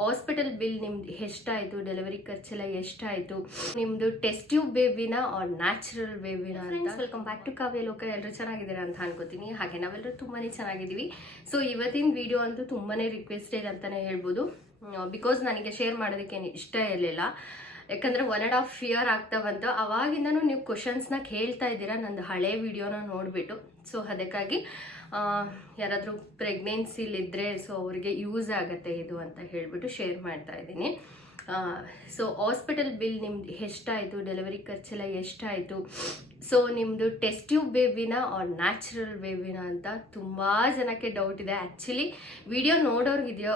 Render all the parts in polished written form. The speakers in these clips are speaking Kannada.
ಹಾಸ್ಪಿಟಲ್ ಬಿಲ್ ನಿಮ್ದು ಎಷ್ಟಾಯಿತು, ಡೆಲಿವರಿ ಖರ್ಚೆಲ್ಲ ಎಷ್ಟಾಯಿತು, ನಿಮ್ಮದು ಟೆಸ್ಟ್ ಟ್ಯೂಬ್ ಬೇಬಿನ ಆರ್ ನ್ಯಾಚುರಲ್ ಬೇಬಿನ ಅಂತ. ವೆಲ್ಕಮ್ ಬ್ಯಾಕ್ ಟು ಕಾವ್ಯ ಲೋಕ. ಎಲ್ಲರೂ ಚೆನ್ನಾಗಿದ್ದೀರಾ ಅಂತ ಅನ್ಕೋತೀನಿ. ಹಾಗೆ ನಾವೆಲ್ಲರೂ ತುಂಬಾ ಚೆನ್ನಾಗಿದ್ದೀವಿ. ಸೊ ಇವತ್ತಿನ ವಿಡಿಯೋ ಅಂತೂ ತುಂಬಾ ರಿಕ್ವೆಸ್ಟೆಡ್ ಅಂತಲೇ ಹೇಳ್ಬೋದು. ಬಿಕಾಸ್ ನನಗೆ ಶೇರ್ ಮಾಡೋದಕ್ಕೆ ಇಷ್ಟ ಇರಲಿಲ್ಲ. ಯಾಕಂದರೆ 1.5 ಇಯರ್ ಆಗ್ತಾ ಬಂತು. ಅವಾಗಿಂದನೂ ನೀವು ಕ್ವಶನ್ಸ್ನ ಕೇಳ್ತಾ ಇದ್ದೀರಾ ನಂದು ಹಳೆ ವಿಡಿಯೋನ ನೋಡಿಬಿಟ್ಟು. ಸೊ ಅದಕ್ಕಾಗಿ ಯಾರಾದರೂ ಪ್ರೆಗ್ನೆನ್ಸಿಲಿದ್ದರೆ ಸೊ ಅವರಿಗೆ ಯೂಸ್ ಆಗುತ್ತೆ ಇದು ಅಂತ ಹೇಳಿಬಿಟ್ಟು ಶೇರ್ ಮಾಡ್ತಾ ಇದ್ದೀನಿ. ಸೊ ಹಾಸ್ಪಿಟಲ್ ಬಿಲ್ ನಿಮ್ದು ಎಷ್ಟಾಯಿತು, ಡೆಲಿವರಿ ಖರ್ಚೆಲ್ಲ ಎಷ್ಟಾಯಿತು, ಸೊ ನಿಮ್ಮದು ಟೆಸ್ಟ್ ಟ್ಯೂಬ್ ಬೇಬಿನ ಆರ್ ನ್ಯಾಚುರಲ್ ಬೇಬಿನ ಅಂತ ತುಂಬ ಜನಕ್ಕೆ ಡೌಟ್ ಇದೆ. ಆ್ಯಕ್ಚುಲಿ ವಿಡಿಯೋ ನೋಡೋರ್ಗಿದೆಯೋ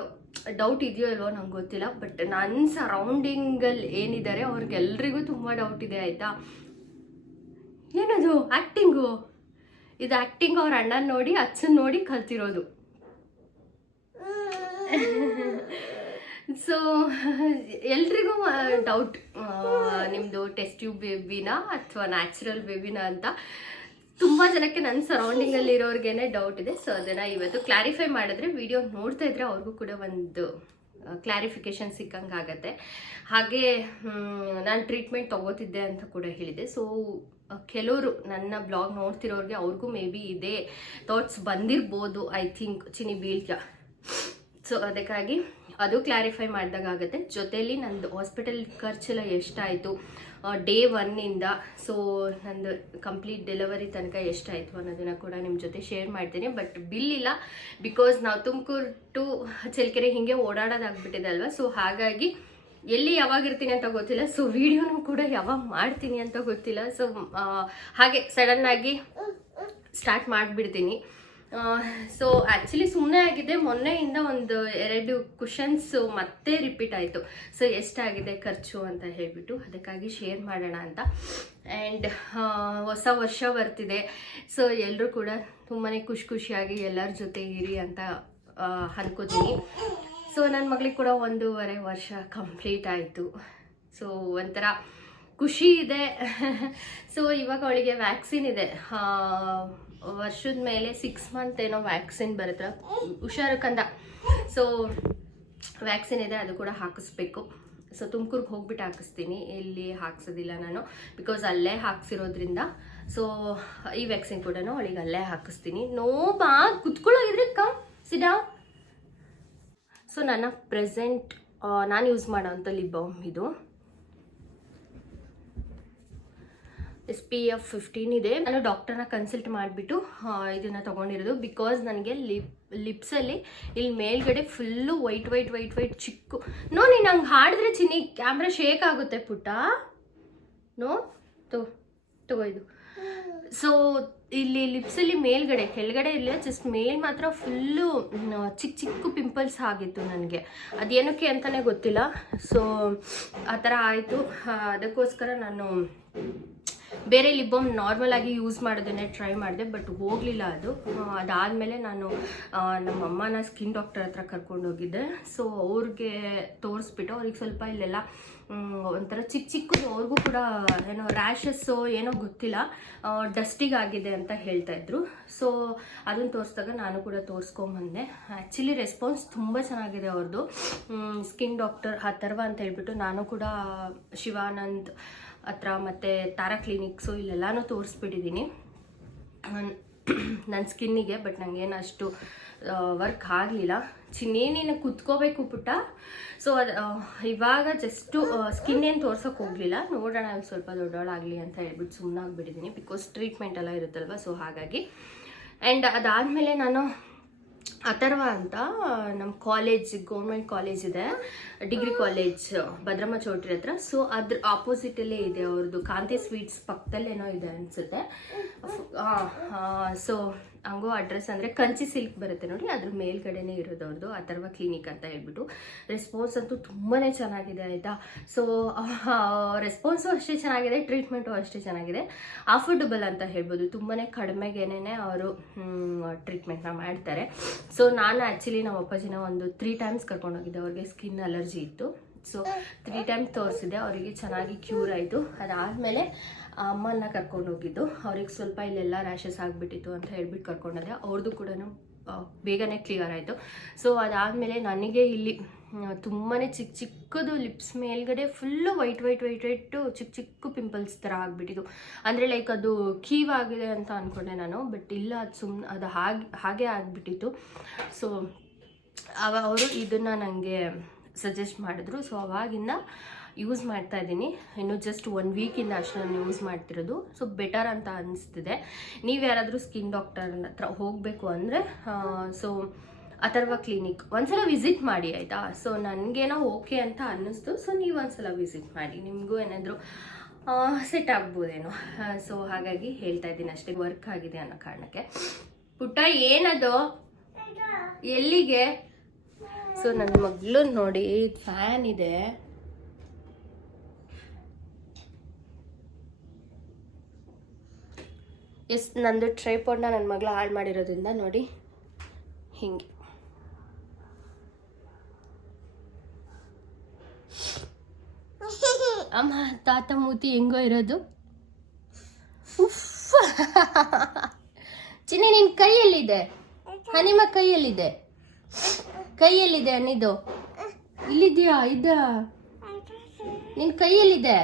ಡೌಟ್ ಇದೆಯೋ ಇಲ್ವೋ ನಂಗೆ ಗೊತ್ತಿಲ್ಲ. ಬಟ್ ನನ್ನ ಸರೌಂಡಿಂಗಲ್ಲಿ ಏನಿದ್ದಾರೆ ಅವ್ರಿಗೆಲ್ರಿಗೂ ತುಂಬ ಡೌಟ್ ಇದೆ ಆಯಿತಾ. ಏನದು ಆ್ಯಕ್ಟಿಂಗು, ಇದು ಆ್ಯಕ್ಟಿಂಗ್ ಅವ್ರ ಅಣ್ಣನ ನೋಡಿ ಅಚ್ಚನ್ ನೋಡಿ ಕಲ್ತಿರೋದು. ಸೊ ಎಲ್ರಿಗೂ ಡೌಟ್, ನಿಮ್ಮದು ಟೆಸ್ಟ್ ಟ್ಯೂಬ್ ಬೇಬಿನ ಅಥವಾ ನ್ಯಾಚುರಲ್ ಬೇಬಿನ ಅಂತ ತುಂಬ ಜನಕ್ಕೆ ನನ್ನ ಸರೌಂಡಿಂಗಲ್ಲಿ ಇರೋರಿಗೇನೆ ಡೌಟ್ ಇದೆ. ಸೊ ಅದನ್ನು ಇವತ್ತು ಕ್ಲಾರಿಫೈ ಮಾಡಿದ್ರೆ ವಿಡಿಯೋ ನೋಡ್ತಾ ಇದ್ರೆ ಅವ್ರಿಗೂ ಕೂಡ ಒಂದು ಕ್ಲಾರಿಫಿಕೇಶನ್ ಸಿಕ್ಕಂಗಾಗತ್ತೆ. ಹಾಗೆ ನಾನು ಟ್ರೀಟ್ಮೆಂಟ್ ತೊಗೋತಿದ್ದೆ ಅಂತ ಕೂಡ ಹೇಳಿದೆ. ಸೊ ಕೆಲವರು ನನ್ನ ಬ್ಲಾಗ್ ನೋಡ್ತಿರೋರಿಗೆ ಅವ್ರಿಗೂ ಮೇ ಬಿ ಇದೇ ಥಾಟ್ಸ್ ಬಂದಿರ್ಬೋದು, ಐ ಥಿಂಕ್ ಚಿನಿ ಬೀಳ್ಕ. ಸೊ ಅದಕ್ಕಾಗಿ ಅದು ಕ್ಲಾರಿಫೈ ಮಾಡಿದಾಗುತ್ತೆ. ಜೊತೆಯಲ್ಲಿ ನಂದು ಹಾಸ್ಪಿಟಲ್ ಖರ್ಚೆಲ್ಲ ಎಷ್ಟಾಯಿತು ಡೇ 1ಇಂದ ಸೊ ನಂದು ಕಂಪ್ಲೀಟ್ ಡೆಲಿವರಿ ತನಕ ಎಷ್ಟಾಯಿತು ಅನ್ನೋದನ್ನು ಕೂಡ ನಿಮ್ಮ ಜೊತೆ ಶೇರ್ ಮಾಡ್ತೀನಿ. ಬಟ್ ಬಿಲ್ ಇಲ್ಲ, ಬಿಕಾಸ್ ನಾವು ತುಮಕೂರು ಟು ಚಳ್ಳಕೆರೆ ಹೀಗೆ ಓಡಾಡೋದಾಗ್ಬಿಟ್ಟಿದೆ ಅಲ್ವಾ. ಸೊ ಹಾಗಾಗಿ ಎಲ್ಲಿ ಯಾವಾಗ ಇರ್ತೀನಿ ಅಂತ ಗೊತ್ತಿಲ್ಲ. ಸೊ ವಿಡಿಯೋನು ಕೂಡ ಯಾವಾಗ ಮಾಡ್ತೀನಿ ಅಂತ ಗೊತ್ತಿಲ್ಲ. ಸೊ ಹಾಗೆ ಸಡನ್ನಾಗಿ ಸ್ಟಾರ್ಟ್ ಮಾಡಿಬಿಡ್ತೀನಿ. ಸೊ ಆ್ಯಕ್ಚುಲಿ ಸುಮ್ಮನೆ ಆಗಿದೆ. ಮೊನ್ನೆಯಿಂದ ಒಂದು 2 ಕ್ವಶನ್ಸ್ ಮತ್ತೆ ರಿಪೀಟ್ ಆಯಿತು. ಸೊ ಎಷ್ಟಾಗಿದೆ ಖರ್ಚು ಅಂತ ಹೇಳಿಬಿಟ್ಟು ಅದಕ್ಕಾಗಿ ಶೇರ್ ಮಾಡೋಣ ಅಂತ. ಆ್ಯಂಡ್ ಹೊಸ ವರ್ಷ ಬರ್ತಿದೆ. ಸೊ ಎಲ್ಲರೂ ಕೂಡ ತುಂಬಾ ಖುಷಿಯಾಗಿ ಎಲ್ಲರ ಜೊತೆ ಇರಿ ಅಂತ ಅನ್ಕೋತೀನಿ. ಸೊ ನನ್ನ ಮಗಳಿಗೆ ಕೂಡ 1.5 ವರ್ಷ ಕಂಪ್ಲೀಟ್ ಆಯಿತು. ಸೊ ಒಂಥರ ಖುಷಿ ಇದೆ. ಸೊ ಇವಾಗ ಅವಳಿಗೆ ವ್ಯಾಕ್ಸಿನ್ ಇದೆ. ವರ್ಷದ ಮೇಲೆ 6 ಮಂತ್ ಏನೋ ವ್ಯಾಕ್ಸಿನ್ ಬರುತ್ತೆ, ಹುಷಾರು ಕಂದ. ಸೊ ವ್ಯಾಕ್ಸಿನ್ ಇದೆ, ಅದು ಕೂಡ ಹಾಕಿಸ್ಬೇಕು. ಸೊ ತುಮಕೂರಿಗೆ ಹೋಗ್ಬಿಟ್ಟು ಹಾಕಿಸ್ತೀನಿ, ಇಲ್ಲಿ ಹಾಕ್ಸೋದಿಲ್ಲ ನಾನು, ಬಿಕಾಸ್ ಅಲ್ಲೇ ಹಾಕ್ಸಿರೋದ್ರಿಂದ. ಸೊ ಈ ವ್ಯಾಕ್ಸಿನ್ ಕೂಡ ಅವಳಿಗೆ ಅಲ್ಲೇ ಹಾಕಿಸ್ತೀನಿ. ಬಾ ಕುತ್ಕೊಳ್ಳೋಗಿದ್ರೆ ಕಮ್ ಸಿಡಾ. ಸೊ ನನ್ನ ಪ್ರೆಸೆಂಟ್ ನಾನು ಯೂಸ್ ಮಾಡೋವಂಥ ಲಿಪ್ ಬಾಮ್ ಇದು SPF 15 ಇದೆ. ನಾನು ಡಾಕ್ಟರ್ನ ಕನ್ಸಲ್ಟ್ ಮಾಡಿಬಿಟ್ಟು ಇದನ್ನು ತೊಗೊಂಡಿರೋದು. ಬಿಕಾಸ್ ನನಗೆ ಲಿಪ್ಸಲ್ಲಿ ಇಲ್ಲಿ ಮೇಲ್ಗಡೆ ಫುಲ್ಲು ವೈಟ್ ಚಿಕ್ಕು. ನೀನು ಹಂಗೆ ಹಾಡಿದ್ರೆ ಚಿನ್ನಿ ಕ್ಯಾಮ್ರಾ ಶೇಕ್ ಆಗುತ್ತೆ ಪುಟ್ಟ. ತಗೋ ಇದು. ಸೊ ಇಲ್ಲಿ ಲಿಪ್ಸಲ್ಲಿ ಮೇಲ್ಗಡೆ, ಕೆಳಗಡೆ ಇಲ್ಲ, ಜಸ್ಟ್ ಮೇಲ್ ಮಾತ್ರ ಫುಲ್ಲು ಚಿಕ್ಕ ಪಿಂಪಲ್ಸ್ ಆಗಿತ್ತು ನನಗೆ. ಅದೇನಕ್ಕೆ ಅಂತಲೇ ಗೊತ್ತಿಲ್ಲ. ಸೊ ಆ ಥರ ಆಯಿತು. ಅದಕ್ಕೋಸ್ಕರ ನಾನು ಬೇರೆ ಲಿಪ್ ಬಾಮ್ ನಾರ್ಮಲ್ ಆಗಿ ಯೂಸ್ ಮಾಡೋದನ್ನೇ ಟ್ರೈ ಮಾಡಿದೆ. ಬಟ್ ಹೋಗಲಿಲ್ಲ ಅದು. ಅದಾದಮೇಲೆ ನಾನು ನಮ್ಮ ಅಮ್ಮನ ಸ್ಕಿನ್ ಡಾಕ್ಟರ್ ಹತ್ರ ಕರ್ಕೊಂಡೋಗಿದ್ದೆ. ಸೊ ಅವ್ರಿಗೆ ತೋರಿಸ್ಬಿಟ್ಟು ಅವ್ರಿಗೆ ಸ್ವಲ್ಪ ಇಲ್ಲೆಲ್ಲ ಒಂಥರ ಚಿಕ್ಕದು, ಅವ್ರಿಗೂ ಕೂಡ ಏನೋ ರ್ಯಾಷಸ್ಸು ಏನೋ ಗೊತ್ತಿಲ್ಲ, ಡಸ್ಟಿಗಾಗಿದೆ ಅಂತ ಹೇಳ್ತಾಯಿದ್ರು. ಸೊ ಅದನ್ನು ತೋರಿಸಿದಾಗ ನಾನು ಕೂಡ ತೋರಿಸ್ಕೊಂಬಂದೆ. ಆ್ಯಕ್ಚುಲಿ ರೆಸ್ಪಾನ್ಸ್ ತುಂಬ ಚೆನ್ನಾಗಿದೆ ಅವ್ರದ್ದು. ಸ್ಕಿನ್ ಡಾಕ್ಟರ್ ಅಥರ್ವ ಅಂತ ಹೇಳ್ಬಿಟ್ಟು ನಾನು ಕೂಡ ಶಿವಾನಂದ್ ಹತ್ರ ಮತ್ತು ತಾರಾ ಕ್ಲಿನಿಕ್ಸು ಇಲ್ಲೆಲ್ಲನೂ ತೋರಿಸ್ಬಿಟ್ಟಿದ್ದೀನಿ ನನ್ನ ಸ್ಕಿನ್ನಿಗೆ. ಬಟ್ ನನಗೇನು ಅಷ್ಟು ವರ್ಕ್ ಆಗಲಿಲ್ಲ. ನೀನು ಕುತ್ಕೋಬೇಕು ಪುಟ್ಟ. ಸೊ ಅದು ಇವಾಗ ಜಸ್ಟು ಸ್ಕಿನ್ ಏನು ತೋರ್ಸೋಕೆ ಹೋಗಲಿಲ್ಲ, ನೋಡೋಣ ಸ್ವಲ್ಪ ದೊಡ್ಡವಳಾಗಲಿ ಅಂತ ಹೇಳ್ಬಿಟ್ಟು ಸುಮ್ಮನಾಗ್ಬಿಟ್ಟಿದ್ದೀನಿ. ಬಿಕಾಸ್ ಟ್ರೀಟ್ಮೆಂಟ್ ಎಲ್ಲ ಇರುತ್ತಲ್ವ. ಸೊ ಹಾಗಾಗಿ. ಆ್ಯಂಡ್ ಅದಾದಮೇಲೆ ನಾನು ಅಥರ್ವ ಅಂತ ನಮ್ಮ ಕಾಲೇಜ್, ಗೌರ್ಮೆಂಟ್ ಕಾಲೇಜ್ ಇದೆ, ಡಿಗ್ರಿ ಕಾಲೇಜ್ ಭದ್ರಮ್ಮ ಚೌಟ್ರಿ ಹತ್ರ. ಸೊ ಅದ್ರ ಆಪೋಸಿಟಲ್ಲೇ ಇದೆ ಅವ್ರದ್ದು. ಕಾಂತಿ ಸ್ವೀಟ್ಸ್ ಪಕ್ಕದಲ್ಲೇನೋ ಇದೆ ಅನಿಸುತ್ತೆ. ಸೊ ಹಂಗೋ ಅಡ್ರೆಸ್ ಅಂದರೆ ಕಂಚಿ ಸಿಲ್ಕ್ ಬರುತ್ತೆ ನೋಡಿ, ಅದ್ರ ಮೇಲ್ಗಡೆನೇ ಇರೋದು ಅವ್ರದ್ದು ಅಥರ್ವ ಕ್ಲಿನಿಕ್ ಅಂತ ಹೇಳ್ಬಿಟ್ಟು. ರೆಸ್ಪಾನ್ಸ್ ಅಂತೂ ತುಂಬಾ ಚೆನ್ನಾಗಿದೆ ಆಯಿತಾ. ಸೊ ರೆಸ್ಪಾನ್ಸು ಅಷ್ಟೇ ಚೆನ್ನಾಗಿದೆ, ಟ್ರೀಟ್ಮೆಂಟು ಅಷ್ಟೇ ಚೆನ್ನಾಗಿದೆ. ಅಫೋರ್ಡಬಲ್ ಅಂತ ಹೇಳ್ಬೋದು. ತುಂಬಾ ಕಡಿಮೆಗೇನೆ ಅವರು ಟ್ರೀಟ್ಮೆಂಟ್ನ ಮಾಡ್ತಾರೆ. ಸೊ ನಾನು ಆ್ಯಕ್ಚುಲಿ ನಮ್ಮ ಅಪ್ಪಾಜಿನ ಒಂದು 3 ಟೈಮ್ಸ್ ಕರ್ಕೊಂಡೋಗಿದ್ದೆ. ಅವ್ರಿಗೆ ಸ್ಕಿನ್ ಅಲರ್ಜಿ ಇತ್ತು. ಸೊ 3 ಟೈಮ್ಸ್ ತೋರಿಸಿದೆ, ಅವರಿಗೆ ಚೆನ್ನಾಗಿ ಕ್ಯೂರ್ ಆಯಿತು. ಅದಾದಮೇಲೆ ಅಮ್ಮನ್ನ ಕರ್ಕೊಂಡು ಹೋಗಿದ್ದು. ಅವ್ರಿಗೆ ಸ್ವಲ್ಪ ಇಲ್ಲೆಲ್ಲ ರ್ಯಾಷಸ್ ಆಗಿಬಿಟ್ಟಿತ್ತು ಅಂತ ಹೇಳ್ಬಿಟ್ಟು ಕರ್ಕೊಂಡೋದೆ. ಅವ್ರದ್ದು ಕೂಡ ಬೇಗನೆ ಕ್ಲಿಯರ್ ಆಯಿತು. ಸೊ ಅದಾದಮೇಲೆ ನನಗೆ ಇಲ್ಲಿ ತುಂಬಾ ಚಿಕ್ಕದು ಲಿಪ್ಸ್ ಮೇಲ್ಗಡೆ ಫುಲ್ಲು ವೈಟ್ ಚಿಕ್ಕ ಚಿಕ್ಕ ಪಿಂಪಲ್ಸ್ ಥರ ಆಗಿಬಿಟ್ಟಿದ್ದು. ಅಂದರೆ ಲೈಕ್ ಅದು ಕೀವಾಗಿದೆ ಅಂತ ಅಂದ್ಕೊಂಡೆ ನಾನು, ಬಟ್ ಇಲ್ಲ, ಅದು ಹಾಗೆ ಆಗಿಬಿಟ್ಟಿತ್ತು. ಸೊ ಅವರು ಇದನ್ನು ನನಗೆ ಸಜೆಸ್ಟ್ ಮಾಡಿದ್ರು. ಸೊ ಅವಾಗಿಂದ ಯೂಸ್ ಮಾಡ್ತಾ ಇದ್ದೀನಿ. ಇನ್ನು ಜಸ್ಟ್ 1 ವೀಕಿಂದ ಅಷ್ಟು ನಾನು ಯೂಸ್ ಮಾಡ್ತಿರೋದು. ಸೊ ಬೆಟರ್ ಅಂತ ಅನಿಸ್ತಿದೆ. ನೀವು ಯಾರಾದರೂ ಸ್ಕಿನ್ ಡಾಕ್ಟರ್ ಹತ್ರ ಹೋಗಬೇಕು ಅಂದರೆ ಸೊ ಅಥರ್ವ ಕ್ಲಿನಿಕ್ ಒಂದ್ಸಲ ವಿಸಿಟ್ ಮಾಡಿ, ಆಯಿತಾ. ಸೊ ನನಗೇನೋ ಓಕೆ ಅಂತ ಅನ್ನಿಸ್ತು. ಸೊ ನೀವು ಒಂದ್ಸಲ ವಿಸಿಟ್ ಮಾಡಿ, ನಿಮಗೂ ಏನಾದರೂ ಸೆಟ್ ಆಗ್ಬೋದೇನೋ. ಸೊ ಹಾಗಾಗಿ ಹೇಳ್ತಾ ಇದ್ದೀನಿ ಅಷ್ಟೇ, ವರ್ಕ್ ಆಗಿದೆ ಅನ್ನೋ ಕಾರಣಕ್ಕೆ. ಪುಟ್ಟ ಏನದು, ಎಲ್ಲಿಗೆ? ಸೊ ನನ್ನ ಮಗಳು ನೋಡಿ, ಫ್ಯಾನ್ ಇದೆ. ನಂದು ಟ್ರೈಪಾಡ್ನ ನನ್ನ ಮಗಳು ಹಾಳು ಮಾಡಿರೋದ್ರಿಂದ ನೋಡಿ ಹಿಂಗೆ. ಅಮ್ಮ ತಾತ ಮೂತಿ ಹೆಂಗೋ ಇರೋದು. ಚಿನ್ನಿ ನಿನ್ ಕೈಯಲ್ಲಿದೆ, ಹನಿಮ ಕೈಯಲ್ಲಿದೆ, ಕೈಯಲ್ಲಿದೆ ಅನ್ನಿದು. ಇಲ್ಲಿದ್ಯಾ? ನಿನ್ ಕೈಯಲ್ಲಿದೆ.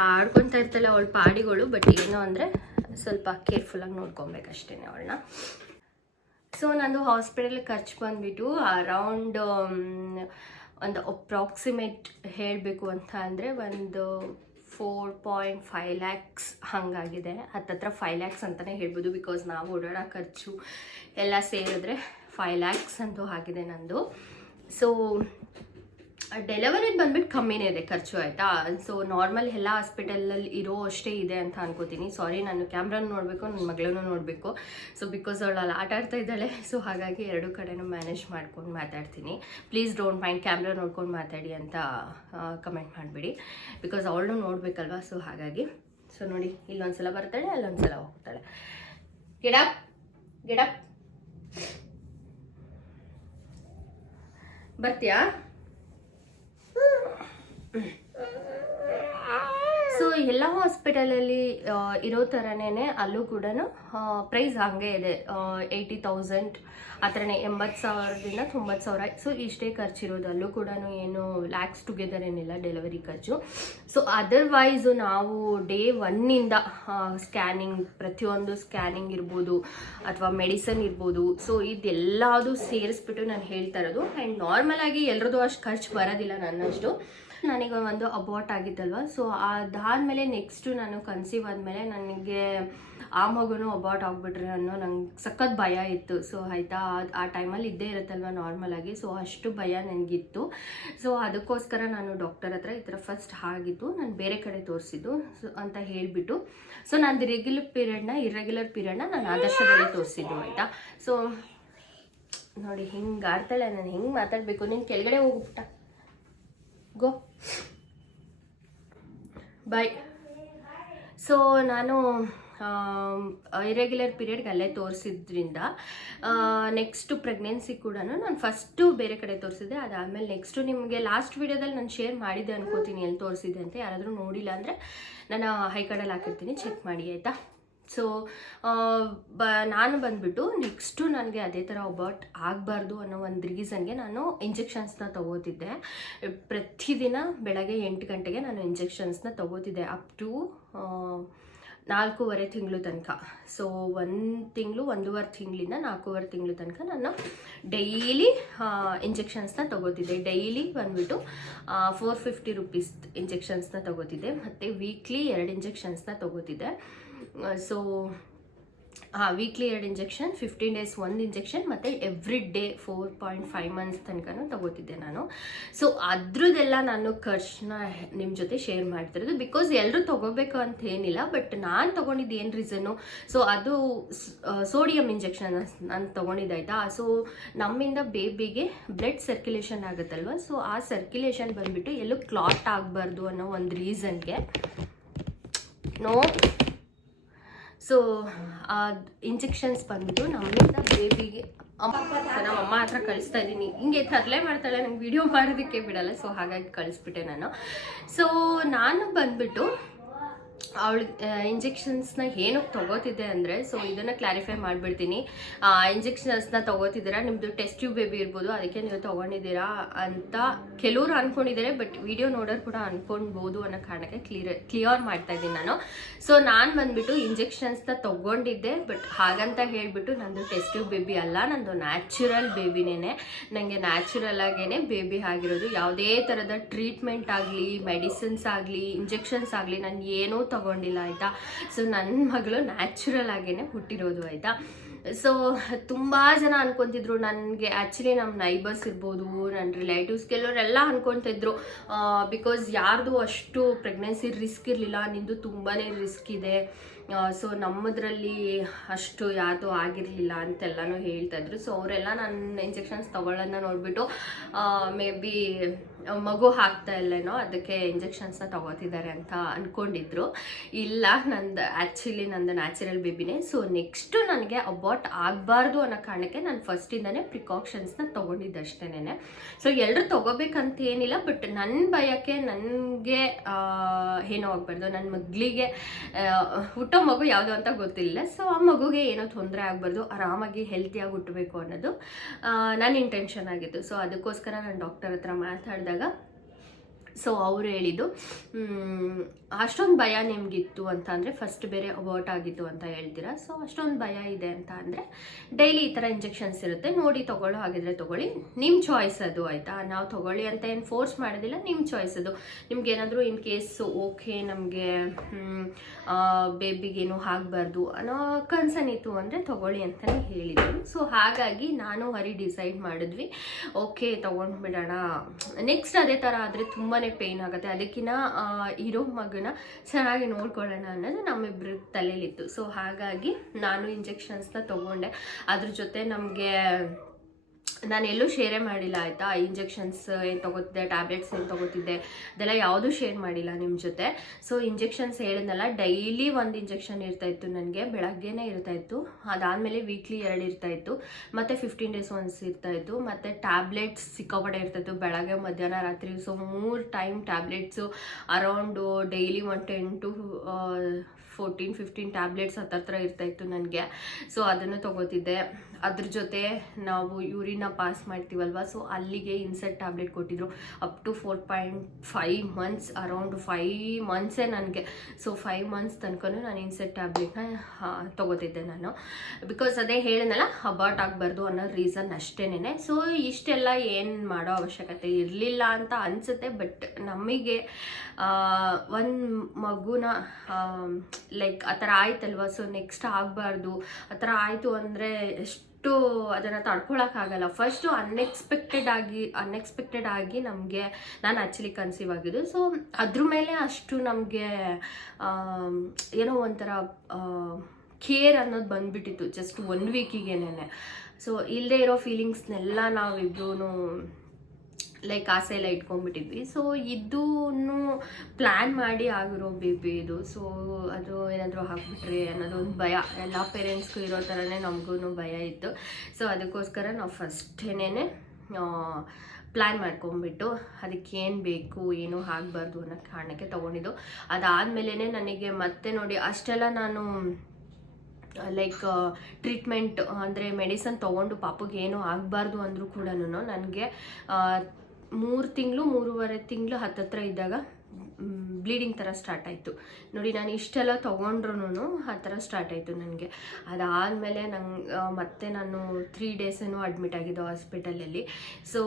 ಆಡ್ಕೊತಾ ಇರ್ತಾಳೆ ಅವಳ ಪಾಡಿಗಳು, ಬಟ್ ಏನೋ ಅಂದರೆ ಸ್ವಲ್ಪ ಕೇರ್ಫುಲ್ಲಾಗಿ ನೋಡ್ಕೊಬೇಕಷ್ಟೇ ಅವಳನ್ನ. ಸೊ ನಂದು ಹಾಸ್ಪಿಟಲ್ ಖರ್ಚು ಬಂದುಬಿಟ್ಟು ಅರೌಂಡ್ ಒಂದು ಅಪ್ರಾಕ್ಸಿಮೇಟ್ ಹೇಳಬೇಕು ಅಂತ ಅಂದರೆ ಒಂದು 4.5 lakhs ಹಾಗಾಗಿದೆ. ಹತ್ತತ್ರ 5 lakhs ಅಂತಲೇ ಹೇಳ್ಬೋದು. ಬಿಕಾಸ್ ನಾವು ಓಡಾಡೋ ಖರ್ಚು ಎಲ್ಲ ಸೇರಿದ್ರೆ 5 lakhs ಅಂತೂ ಆಗಿದೆ ನಂದು. ಸೊ ಡೆಲಿವರಿ ಬಂದ್ಬಿಟ್ಟು ಕಮ್ಮಿನೇ ಇದೆ ಖರ್ಚು, ಆಯಿತಾ. ಸೊ ನಾರ್ಮಲ್ ಎಲ್ಲ ಹಾಸ್ಪಿಟಲಲ್ಲಿ ಇರೋ ಅಷ್ಟೇ ಇದೆ ಅಂತ ಅನ್ಕೋತೀನಿ. ಸಾರಿ, ನಾನು ಕ್ಯಾಮ್ರಾನು ನೋಡಬೇಕು, ನನ್ನ ಮಗಳನ್ನೂ ನೋಡಬೇಕು. ಸೊ ಬಿಕಾಸ್ ಅವಳು ಅಲ್ಲಿ ಆಟ ಆಡ್ತಾ ಇದ್ದಾಳೆ. ಸೊ ಹಾಗಾಗಿ ಎರಡು ಕಡೆನೂ ಮ್ಯಾನೇಜ್ ಮಾಡ್ಕೊಂಡು ಮಾತಾಡ್ತೀನಿ. ಪ್ಲೀಸ್ ಡೋಂಟ್ ಮೈಂಡ್, ಕ್ಯಾಮ್ರಾ ನೋಡ್ಕೊಂಡು ಮಾತಾಡಿ ಅಂತ ಕಮೆಂಟ್ ಮಾಡಿಬಿಡಿ. ಬಿಕಾಸ್ ಅವಳನ್ನೂ ನೋಡಬೇಕಲ್ವ. ಸೊ ಹಾಗಾಗಿ ಸೊ ನೋಡಿ, ಇಲ್ಲೊಂದ್ಸಲ ಬರ್ತಾಳೆ, ಅಲ್ಲೊಂದ್ಸಲ ಹೋಗ್ತಾಳೆ. ಗಿಡಪ್ ಬರ್ತೀಯಾ? ಸೊ ಎಲ್ಲ ಹಾಸ್ಪಿಟಲಲ್ಲಿ ಇರೋ ಥರನೇ ಅಲ್ಲೂ ಕೂಡ ಪ್ರೈಸ್ ಹಾಗೆ ಇದೆ. 80,000 ಆ ಥರನೇ, 80,000ದಿಂದ 90,000. ಸೊ ಇಷ್ಟೇ ಖರ್ಚಿರೋದು. ಅಲ್ಲೂ ಕೂಡ ಏನು ಲ್ಯಾಕ್ಸ್ ಟುಗೆದರ್ ಏನಿಲ್ಲ ಡೆಲಿವರಿ ಖರ್ಚು. ಸೊ ಅದರ್ವೈಸು ನಾವು ಡೇ 1ಇಂದ ಸ್ಕ್ಯಾನಿಂಗ್, ಪ್ರತಿಯೊಂದು ಸ್ಕ್ಯಾನಿಂಗ್ ಇರ್ಬೋದು ಅಥವಾ ಮೆಡಿಸನ್ ಇರ್ಬೋದು. ಸೊ ಇದೆಲ್ಲದು ಸೇರಿಸ್ಬಿಟ್ಟು ನಾನು ಹೇಳ್ತಾ ಇರೋದು. ಆ್ಯಂಡ್ ನಾರ್ಮಲ್ ಆಗಿ ಎಲ್ರದ್ದು ಅಷ್ಟು ಖರ್ಚು ಬರೋದಿಲ್ಲ ನನ್ನಷ್ಟು. ನನಗೆ ಒಂದು ಅಬಾರ್ಟ್ ಆಗಿತ್ತಲ್ವ. ಸೊ ಅದಾದಮೇಲೆ ನೆಕ್ಸ್ಟು ನಾನು ಕನ್ಸೀವ್ ಆದಮೇಲೆ ನನಗೆ ಆ ಮಗುನೂ ಅಬಾರ್ಟ್ ಆಗಿಬಿಟ್ರೆ ಅನ್ನೋ ನಂಗೆ ಸಖತ್ ಭಯ ಇತ್ತು. ಸೊ ಆಯಿತಾ, ಆ ಟೈಮಲ್ಲಿ ಇದ್ದೇ ಇರುತ್ತಲ್ವ ನಾರ್ಮಲ್ ಆಗಿ. ಸೊ ಅಷ್ಟು ಭಯ ನನಗಿತ್ತು. ಸೊ ಅದಕ್ಕೋಸ್ಕರ ನಾನು ಡಾಕ್ಟರ್ ಹತ್ರ ಈ ಥರ ಫಸ್ಟ್ ಆಗಿದ್ದು ನಾನು ಬೇರೆ ಕಡೆ ತೋರಿಸಿದ್ದು ಅಂತ ಹೇಳಿಬಿಟ್ಟು, ಸೊ ನಾನು ಇರ್ರೆಗ್ಯುಲರ್ ಪೀರಿಯಡ್ನ ನಾನು ಆದರ್ಶದಲ್ಲೇ ತೋರಿಸಿದ್ದು, ಆಯಿತಾ. ಸೊ ನೋಡಿ ಹಿಂಗೆ ಆಡ್ತಾಳೆ, ನಾನು ಹೆಂಗೆ ಮಾತಾಡಬೇಕು. ನೀನು ಕೆಳಗಡೆ ಹೋಗ್ಬಿಟ್ಟ, ಗೋ ಬಾಯ್. ಸೊ ನಾನು ಇರೆಗ್ಯುಲರ್ ಪೀರಿಯಡ್ಗೆ ಅಲ್ಲೇ ತೋರಿಸಿದ್ರಿಂದ ನೆಕ್ಸ್ಟು ಪ್ರೆಗ್ನೆನ್ಸಿ ಕೂಡ ನಾನು ಫಸ್ಟು ಬೇರೆ ಕಡೆ ತೋರಿಸಿದ್ದೆ. ಅದಾದಮೇಲೆ ನೆಕ್ಸ್ಟು ನಿಮಗೆ ಲಾಸ್ಟ್ ವೀಡಿಯೋದಲ್ಲಿ ನಾನು ಶೇರ್ ಮಾಡಿದ್ದೆ ಅನ್ಕೋತೀನಿ ಎಲ್ಲಿ ತೋರಿಸಿದ್ದೆ ಅಂತ. ಯಾರಾದರೂ ನೋಡಿಲ್ಲ ಅಂದರೆ ನಾನು ಹೈಕಾರ್ಡಲ್ಲಿ ಹಾಕಿರ್ತೀನಿ, ಚೆಕ್ ಮಾಡಿ, ಆಯಿತಾ. ಸೊ ನಾನು ಬಂದುಬಿಟ್ಟು ನೆಕ್ಸ್ಟು ನನಗೆ ಅದೇ ಥರ ಅಬಾರ್ಟ್ ಆಗಬಾರ್ದು ಅನ್ನೋ ಒಂದು ರೀಸನ್ಗೆ ನಾನು ಇಂಜೆಕ್ಷನ್ಸ್ನ ತೊಗೋತಿದ್ದೆ. ಪ್ರತಿದಿನ ಬೆಳಗ್ಗೆ 8 ಗಂಟೆಗೆ ನಾನು ಇಂಜೆಕ್ಷನ್ಸ್ನ ತೊಗೋತಿದ್ದೆ ಅಪ್ ಟು 4.5 ತಿಂಗಳು ತನಕ. ಸೊ 1 ತಿಂಗಳು 1.5 ತಿಂಗಳಿಂದ 4.5 ತಿಂಗಳು ತನಕ ನಾನು ಡೈಲಿ ಇಂಜೆಕ್ಷನ್ಸ್ನ ತೊಗೋತಿದ್ದೆ. ಡೈಲಿ ಬಂದುಬಿಟ್ಟು 450 ರೂಪೀಸ್ ಇಂಜೆಕ್ಷನ್ಸ್ನ ತೊಗೋತಿದ್ದೆ. ಮತ್ತು ವೀಕ್ಲಿ 2 ಇಂಜೆಕ್ಷನ್ಸ್ನ ತೊಗೋತಿದ್ದೆ. So weekly 2 injection, 15 days 1 injection, ಮತ್ತು ಎವ್ರಿ ಡೇ 4.5 ಮಂತ್ಸ್ ತನಕನೂ ತೊಗೋತಿದ್ದೆ ನಾನು. ಸೊ ಅದ್ರದ್ದೆಲ್ಲ ನಾನು ಖರ್ಚನ್ನ ನಿಮ್ಮ ಜೊತೆ ಶೇರ್ ಮಾಡ್ತಿರೋದು. ಬಿಕಾಸ್ ಎಲ್ಲರೂ ತೊಗೋಬೇಕು ಅಂತ ಏನಿಲ್ಲ, ಬಟ್ ನಾನು ತೊಗೊಂಡಿದ್ದು ಏನು ರೀಸನ್ನು, ಸೊ ಅದು ಸೋಡಿಯಂ ಇಂಜೆಕ್ಷನ್ ನಾನು ತೊಗೊಂಡಿದ್ದಾಯ್ತಾ. ಸೊ ನಮ್ಮಿಂದ ಬೇಬಿಗೆ ಬ್ಲಡ್ ಸರ್ಕ್ಯುಲೇಷನ್ ಆಗುತ್ತಲ್ವ. ಸೊ ಆ ಸರ್ಕ್ಯುಲೇಷನ್ ಬಂದುಬಿಟ್ಟು ಎಲ್ಲೂ ಕ್ಲಾಟ್ ಆಗಬಾರ್ದು ಅನ್ನೋ ಒಂದು ರೀಸನ್ಗೆ ಸೊ ಆ ಇಂಜೆಕ್ಷನ್ಸ್ ಬಂದ್ಬಿಟ್ಟು ನಮ್ಮಿಂದ ಬೇಬಿಗೆ ನಮ್ಮ ಅಮ್ಮ ಹತ್ರ ಕಳಿಸ್ತಾ ಇದ್ದೀನಿ. ಹಿಂಗೆ ತರಲೆ ಮಾಡ್ತಾಳೆ, ನಂಗೆ ವಿಡಿಯೋ ಮಾಡೋದಕ್ಕೆ ಬಿಡಲ್ಲ. ಸೊ ಹಾಗಾಗಿ ಕಳಿಸ್ಬಿಟ್ಟೆ ನಾನು. ಸೊ ನಾನು ಬಂದ್ಬಿಟ್ಟು ಅವಳು ಇಂಜೆಕ್ಷನ್ಸ್ನ ಏನಕ್ಕೆ ತಗೋತಿದ್ದೆ ಅಂದರೆ, ಸೊ ಇದನ್ನು ಕ್ಲಾರಿಫೈ ಮಾಡಿಬಿಡ್ತೀನಿ. ಇಂಜೆಕ್ಷನ್ಸ್ನ ತಗೋತಿದ್ದೀರಾ, ನಿಮ್ಮದು ಟೆಸ್ಟ್ ಟ್ಯೂಬ್ ಬೇಬಿ ಇರ್ಬೋದು, ಅದಕ್ಕೆ ನೀವು ತೊಗೊಂಡಿದ್ದೀರಾ ಅಂತ ಕೆಲವರು ಅಂದ್ಕೊಂಡಿದ್ದಾರೆ. ಬಟ್ ವಿಡಿಯೋ ನೋಡೋರು ಕೂಡ ಅಂದ್ಕೊಳ್ಬೋದು ಅನ್ನೋ ಕಾರಣಕ್ಕೆ ಕ್ಲಿಯರ್ ಮಾಡ್ತಾ ಇದ್ದೀನಿ ನಾನು. ಸೊ ನಾನು ಬಂದುಬಿಟ್ಟು ಇಂಜೆಕ್ಷನ್ಸ್ನ ತೊಗೊಂಡಿದ್ದೆ, ಬಟ್ ಹಾಗಂತ ಹೇಳಿಬಿಟ್ಟು ನಂದು ಟೆಸ್ಟ್ ಟ್ಯೂಬ್ ಬೇಬಿ ಅಲ್ಲ, ನಂದು ನ್ಯಾಚುರಲ್ ಬೇಬಿನೇ. ನನಗೆ ನ್ಯಾಚುರಲ್ ಆಗೇ ಬೇಬಿ ಆಗಿರೋದು. ಯಾವುದೇ ಥರದ ಟ್ರೀಟ್ಮೆಂಟ್ ಆಗಲಿ, ಮೆಡಿಸಿನ್ಸ್ ಆಗಲಿ, ಇಂಜೆಕ್ಷನ್ಸ್ ಆಗಲಿ ನಾನು ಏನೂ ತಗೊಂಡಿಲ್ಲ ಆಯಿತಾ. ಸೊ ನನ್ನ ಮಗಳು ನ್ಯಾಚುರಲ್ ಆಗೇ ಹುಟ್ಟಿರೋದು ಆಯಿತಾ. ಸೊ ತುಂಬ ಜನ ಅನ್ಕೊತಿದ್ರು ನನಗೆ, ಆ್ಯಕ್ಚುಲಿ ನಮ್ಮ ನೈಬರ್ಸ್ ಇರ್ಬೋದು, ನನ್ನ ರಿಲೇಟಿವ್ಸ್ ಕೆಲವರೆಲ್ಲ ಅನ್ಕೊತಿದ್ರು, ಬಿಕಾಸ್ ಯಾರ್ದು ಅಷ್ಟು ಪ್ರೆಗ್ನೆನ್ಸಿ ರಿಸ್ಕ್ ಇರಲಿಲ್ಲ, ನಿಂದು ತುಂಬಾ ರಿಸ್ಕ್ ಇದೆ, ಸೊ ನಮ್ಮದ್ರಲ್ಲಿ ಅಷ್ಟು ಯಾವುದು ಆಗಿರಲಿಲ್ಲ ಅಂತೆಲ್ಲನೂ ಹೇಳ್ತಾಯಿದ್ರು. ಸೊ ಅವರೆಲ್ಲ ನನ್ನ ಇಂಜೆಕ್ಷನ್ಸ್ ತೊಗೊಳ್ಳೋದನ್ನ ನೋಡಿಬಿಟ್ಟು ಮೇ ಬಿ ಮಗು ಹಾಕ್ತಾ ಇಲ್ಲೇನೋ ಅದಕ್ಕೆ ಇಂಜೆಕ್ಷನ್ಸ್ನ ತೊಗೋತಿದ್ದಾರೆ ಅಂತ ಅಂದ್ಕೊಂಡಿದ್ರು. ಇಲ್ಲ, ಆ್ಯಕ್ಚುಲಿ ನಂದು ನ್ಯಾಚುರಲ್ ಬೇಬಿನೇ. ಸೊ ನೆಕ್ಸ್ಟು ನನಗೆ ಅಬಾರ್ಟ್ ಆಗಬಾರ್ದು ಅನ್ನೋ ಕಾರಣಕ್ಕೆ ನಾನು ಫಸ್ಟಿಂದನೇ ಪ್ರಿಕಾಷನ್ಸ್ನ ತೊಗೊಂಡಿದ್ದಷ್ಟೇನೆ. ಸೊ ಎಲ್ಲರೂ ತೊಗೋಬೇಕಂತ ಏನಿಲ್ಲ, ಬಟ್ ನನ್ನ ಭಯಕ್ಕೆ ನನಗೆ ಏನೋ ಆಗಬಾರ್ದು, ನನ್ನ ಮಗಳಿಗೆ ಹುಟ್ಟೋ ಮಗು ಯಾವುದು ಅಂತ ಗೊತ್ತಿಲ್ಲ. ಸೊ ಆ ಮಗುಗೆ ಏನೋ ತೊಂದರೆ ಆಗಬಾರ್ದು, ಆರಾಮಾಗಿ ಹೆಲ್ತಿಯಾಗಿ ಹುಟ್ಟಬೇಕು ಅನ್ನೋದು ನನ್ನ ಇಂಟೆನ್ಷನ್ ಆಗಿತ್ತು. ಸೊ ಅದಕ್ಕೋಸ್ಕರ ನಾನು ಡಾಕ್ಟರ್ ಹತ್ರ ಮಾತಾಡಿದಾಗ ಸೊ ಅವ್ರು ಹೇಳಿದ್ದು, ಅಷ್ಟೊಂದು ಭಯ ನಿಮಗಿತ್ತು ಅಂತ ಅಂದರೆ, ಫಸ್ಟ್ ಬೇರೆ ಅಬಾರ್ಟ್ ಆಗಿತ್ತು ಅಂತ ಹೇಳ್ತೀರಾ, ಸೊ ಅಷ್ಟೊಂದು ಭಯ ಇದೆ ಅಂತ ಅಂದರೆ ಡೈಲಿ ಈ ಥರ ಇಂಜೆಕ್ಷನ್ಸ್ ಇರುತ್ತೆ, ನೋಡಿ ತೊಗೊಳ್ಳೋ ಹಾಗಿದ್ರೆ ತೊಗೊಳ್ಳಿ, ನಿಮ್ಮ ಚಾಯ್ಸ್ ಅದು ಆಯಿತಾ. ನಾವು ತೊಗೊಳ್ಳಿ ಅಂತ ಏನು ಫೋರ್ಸ್ ಮಾಡೋದಿಲ್ಲ, ನಿಮ್ಮ ಚಾಯ್ಸ್ ಅದು. ನಿಮ್ಗೇನಾದರೂ ಇನ್ ಕೇಸ್ ಓಕೆ ನಮಗೆ ಬೇಬಿಗೇನು ಆಗಬಾರ್ದು ಅನ್ನೋ ಕನ್ಸರ್ನ್ ಇತ್ತು ಅಂದರೆ ತೊಗೊಳ್ಳಿ ಅಂತಲೇ ಹೇಳಿದ್ರು. ಸೊ ಹಾಗಾಗಿ ನಾನು ಡಿಸೈಡ್ ಮಾಡಿದ್ವಿ, ಓಕೆ ತೊಗೊಂಡ್ಬಿಡೋಣ. ನೆಕ್ಸ್ಟ್ ಅದೇ ಥರ ಆದರೆ ತುಂಬಾ ಪೇಯ್ನ್ ಆಗುತ್ತೆ, ಅದಕ್ಕಿಂತ ಇರೋ ಮಗನ ಚೆನ್ನಾಗಿ ನೋಡ್ಕೊಳ್ಳೋಣ ಅನ್ನೋದು ನಮ್ಮಿಬ್ಬರ ತಲೆಯಲ್ಲಿತ್ತು. ಸೊ ಹಾಗಾಗಿ ನಾನು ಇಂಜೆಕ್ಷನ್ಸ್ನ ತೊಗೊಂಡೆ. ಅದ್ರ ಜೊತೆ ನಮಗೆ ನಾನು ಎಲ್ಲೂ ಶೇರೇ ಮಾಡಿಲ್ಲ ಆಯಿತಾ. ಇಂಜೆಕ್ಷನ್ಸ್ ಏನು ತೊಗೋತಿದ್ದೆ, ಟ್ಯಾಬ್ಲೆಟ್ಸ್ ಏನು ತೊಗೋತಿದ್ದೆ, ಅದೆಲ್ಲ ಯಾವುದೂ ಶೇರ್ ಮಾಡಿಲ್ಲ ನಿಮ್ಮ ಜೊತೆ. ಸೊ ಇಂಜೆಕ್ಷನ್ಸ್ ಹೇಳಿದ್ನಲ್ಲ, ಡೈಲಿ ಒಂದು ಇಂಜೆಕ್ಷನ್ ಇರ್ತಾಯಿತ್ತು ನನಗೆ, ಬೆಳಗ್ಗೆನೇ ಇರ್ತಾಯಿತ್ತು, ಅದಾದಮೇಲೆ ವೀಕ್ಲಿ 2 ಇರ್ತಾಯಿತ್ತು, ಮತ್ತು 15 days ಒನ್ಸ್ ಇರ್ತಾಯಿತ್ತು, ಮತ್ತು ಟ್ಯಾಬ್ಲೆಟ್ಸ್ ಸಿಕ್ಕಾಪಟ್ಟೆ ಇರ್ತಾಯಿತ್ತು, ಬೆಳಗ್ಗೆ ಮಧ್ಯಾಹ್ನ ರಾತ್ರಿ. So 3 time tablets around daily 10 to 14-15 tablets ಹತ್ರ ಇರ್ತಾಯಿತ್ತು ನನಗೆ. ಸೊ ಅದನ್ನು ತೊಗೋತಿದ್ದೆ. ಅದ್ರ ಜೊತೆ ನಾವು ಯೂರಿನ ಪಾಸ್ ಮಾಡ್ತೀವಲ್ವ, ಸೊ ಅಲ್ಲಿಗೆ ಇನ್ಸೆಟ್ ಟ್ಯಾಬ್ಲೆಟ್ ಕೊಟ್ಟಿದ್ರು, ಅಪ್ ಟು 4.5 months, ಅರೌಂಡ್ 5 monthsೇ ನನಗೆ. ಸೊ 5 months ತನಕ ನಾನು ಇನ್ಸೆಟ್ ಟ್ಯಾಬ್ಲೆಟ್ನ ತೊಗೋತಿದ್ದೆ ನಾನು, ಬಿಕಾಸ್ ಅದೇ ಹೇಳಿದ್ನಲ್ಲ, ಅಬಾರ್ಟ್ ಆಗಬಾರ್ದು ಅನ್ನೋ ರೀಸನ್ ಅಷ್ಟೇನೆ. ಸೊ ಇಷ್ಟೆಲ್ಲ ಏನು ಮಾಡೋ ಅವಶ್ಯಕತೆ ಇರಲಿಲ್ಲ ಅಂತ ಅನಿಸುತ್ತೆ. ಬಟ್ ನಮಗೆ ಒಂದು ಮಗುನ ಲೈಕ್ ಆ ಥರ ಆಯ್ತಲ್ವ, ಸೊ ನೆಕ್ಸ್ಟ್ ಆಗಬಾರ್ದು. ಆ ಥರ ಆಯಿತು ಅಂದರೆ ಎಷ್ಟು ಅದನ್ನು ತಡ್ಕೊಳಕ್ಕಾಗಲ್ಲ. ಫಸ್ಟು ಅನ್ಎಕ್ಸ್ಪೆಕ್ಟೆಡ್ ಆಗಿ ನಮಗೆ, ನಾನು ಆ್ಯಕ್ಚುಲಿ ಕನ್ಸೀವ್ ಆಗಿದ್ದು. ಸೊ ಅದ್ರ ಮೇಲೆ ಅಷ್ಟು ನಮಗೆ ಏನೋ ಒಂಥರ ಕೇರ್ ಅನ್ನೋದು ಬಂದುಬಿಟ್ಟಿತ್ತು ಜಸ್ಟ್ 1 ವೀಕಿಗೇನೆ. ಸೊ ಇಲ್ಲದೆ ಇರೋ ಫೀಲಿಂಗ್ಸ್ನೆಲ್ಲ ನಾವಿಬ್ರೂ ಲೈಕ್ ಆಸೆ ಎಲ್ಲ ಇಟ್ಕೊಂಡ್ಬಿಟ್ಟಿದ್ವಿ. ಸೊ ಇದೂ ಪ್ಲ್ಯಾನ್ ಮಾಡಿ ಆಗಿರೋ ಬೇಬಿ ಇದು. ಸೊ ಅದು ಏನಾದರೂ ಹಾಕ್ಬಿಟ್ರೆ ಅನ್ನೋದೊಂದು ಭಯ, ಎಲ್ಲ ಪೇರೆಂಟ್ಸ್ಗೂ ಇರೋ ಥರನೇ ನಮಗೂ ಭಯ ಇತ್ತು. ಸೊ ಅದಕ್ಕೋಸ್ಕರ ನಾವು ಫಸ್ಟೇನೆ ಪ್ಲ್ಯಾನ್ ಮಾಡ್ಕೊಂಬಿಟ್ಟು ಅದಕ್ಕೇನು ಬೇಕು, ಏನೂ ಆಗಬಾರ್ದು ಅನ್ನೋ ಕಾರಣಕ್ಕೆ ತೊಗೊಂಡಿದ್ದು. ಅದಾದಮೇಲೆ ನನಗೆ ಮತ್ತೆ ನೋಡಿ ಅಷ್ಟೆಲ್ಲ ನಾನು ಲೈಕ್ ಟ್ರೀಟ್ಮೆಂಟ್ ಅಂದರೆ ಮೆಡಿಸನ್ ತೊಗೊಂಡು ಪಾಪಗೆ ಏನೂ ಆಗಬಾರ್ದು ಅಂದರೂ ಕೂಡ ನನಗೆ 3-3.5 ತಿಂಗಳು ಹತ್ತತ್ರ ಇದ್ದಾಗ ಬ್ಲೀಡಿಂಗ್ ಥರ ಸ್ಟಾರ್ಟ್ ಆಯಿತು ನೋಡಿ. ನಾನು ಇಷ್ಟೆಲ್ಲ ತೊಗೊಂಡ್ರೂ ಆ ಥರ ಸ್ಟಾರ್ಟ್ ಆಯಿತು ನನಗೆ. ಅದಾದಮೇಲೆ ಮತ್ತೆ ನಾನು 3 days ಅಡ್ಮಿಟ್ ಆಗಿದ್ದು ಹಾಸ್ಪಿಟಲಲ್ಲಿ. ಸೊ